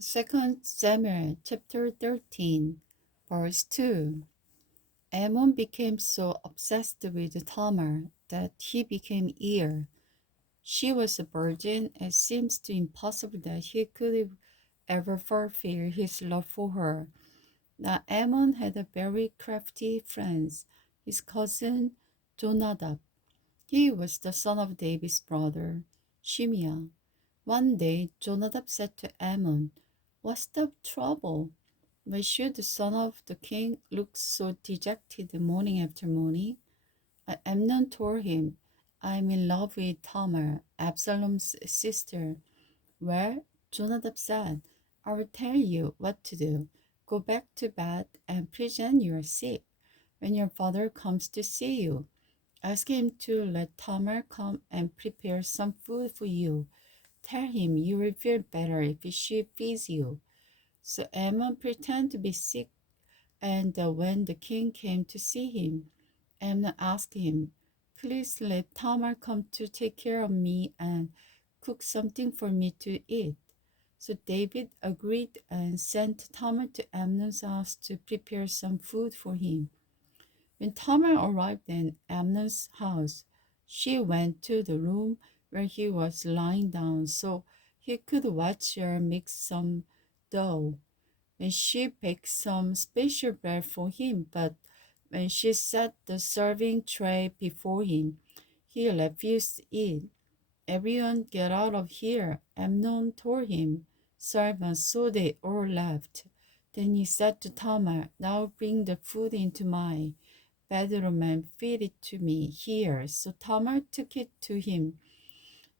Second Samuel chapter 13, verse 2. Ammon became so obsessed with Tamar that he became ill. She was a virgin. It seems too impossible that he could ever fulfill his love for her. Now Ammon had a very crafty friend, his cousin Jonadab. He was the son of David's brother, Shimeah. One day Jonadab said to Ammon, "What's the trouble? Why should the son of the king look so dejected morning after morning?" Amnon told him, "I'm in love with Tamar, Absalom's sister." "Well," Jonadab said, "I will tell you what to do. Go back to bed and pretend you are sick. When your father comes to see you, ask him to let Tamar come and prepare some food for you. Tell him you will feel better if she feeds you." So Ammon pretended to be sick, and when the king came to see him, Amnon asked him, "Please let Tamar come to take care of me and cook something for me to eat." So David agreed and sent Tamar to Amnon's house to prepare some food for him. When Tamar arrived in Amnon's house, she went to the room where he was lying down so he could watch her mix some dough. When she baked some special bread for him, but when she set the serving tray before him, he refused to eat. "Everyone get out of here," Amnon told him. Servants, so they all left. Then he said to Tamar, "Now bring the food into my bedroom and feed it to me here." So Tamar took it to him.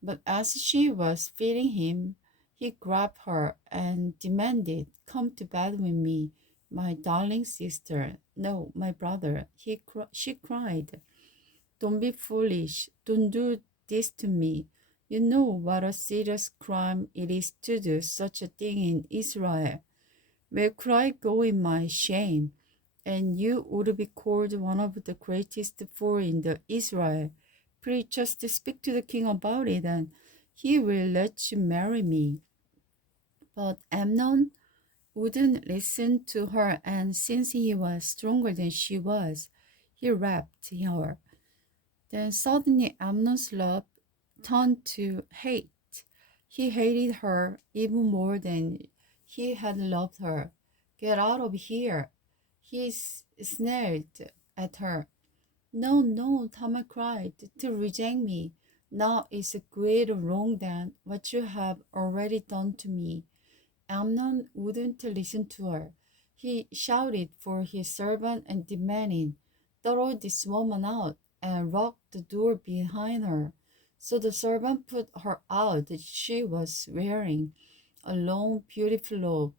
But as she was feeding him, he grabbed her and demanded, "Come to bed with me, my darling sister." "No, my brother," she cried. "Don't be foolish. Don't do this to me. You know what a serious crime it is to do such a thing in Israel. Where could I go in my shame? And you would be called one of the greatest four in the Israel. Please just speak to the king about it, and he will let you marry me." But Amnon wouldn't listen to her, and since he was stronger than she was, he rapped her. Then suddenly Amnon's love turned to hate. He hated her even more than he had loved her. "Get out of here!" he snarled at her. "No, no," Tamar cried, "to reject me now is a greater wrong than what you have already done to me." Amnon wouldn't listen to her. He shouted for his servant and demanded, "Throw this woman out," and locked the door behind her. So the servant put her out. She was wearing a long, beautiful robe,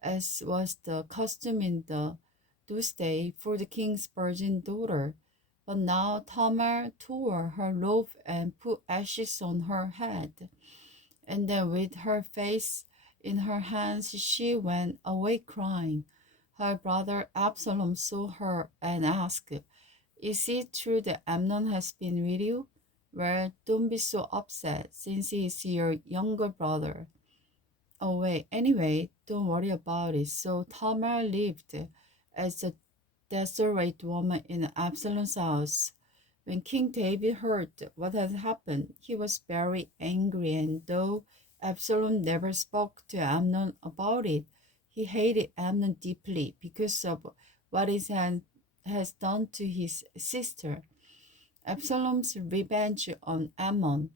as was the custom in the those days for the king's virgin daughter. But now Tamar tore her robe and put ashes on her head. And then with her face in her hands, she went away crying. Her brother Absalom saw her and asked, "Is it true that Amnon has been with you?" "Well, don't be so upset, since he is your younger brother." "Oh, wait, anyway, don't worry about it." So Tamar lived as a desolate woman in Absalom's house. When King David heard what had happened, he was very angry, and though Absalom never spoke to Amnon about it, he hated Amnon deeply because of what he has done to his sister. Absalom's revenge on Ammon.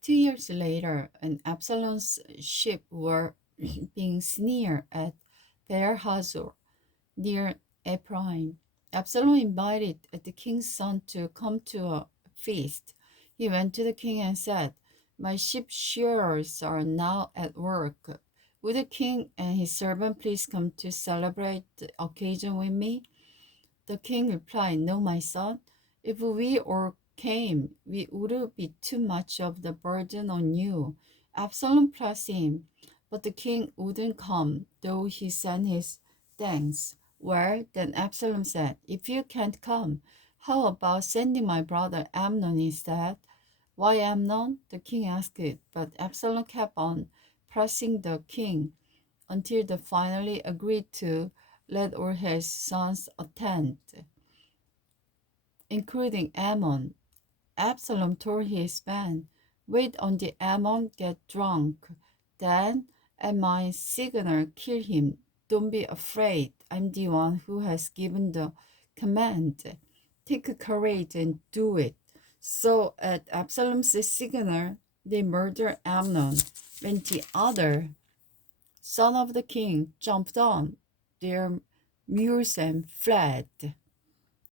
2 years later, when Absalom's sheep were being sneered at Beer Hazor near Ephraim, Absalom invited the king's son to come to a feast. He went to the king and said, "My sheep shearers are now at work. Would the king and his servant please come to celebrate the occasion with me?" The king replied, "No, my son. If we all came, it would be too much of the burden on you." Absalom pressed him, but the king wouldn't come, though he sent his thanks. "Well, then," Absalom said, "if you can't come, how about sending my brother Amnon instead?" "Why Amnon?" the king asked, but Absalom kept on pressing the king until they finally agreed to let all his sons attend, including Amnon. Absalom told his men, "Wait until Amnon get drunk, then at my signal kill him. Don't be afraid. I'm the one who has given the command. Take courage and do it." So at Absalom's signal, they murdered Amnon. When the other son of the king jumped on their mules and fled.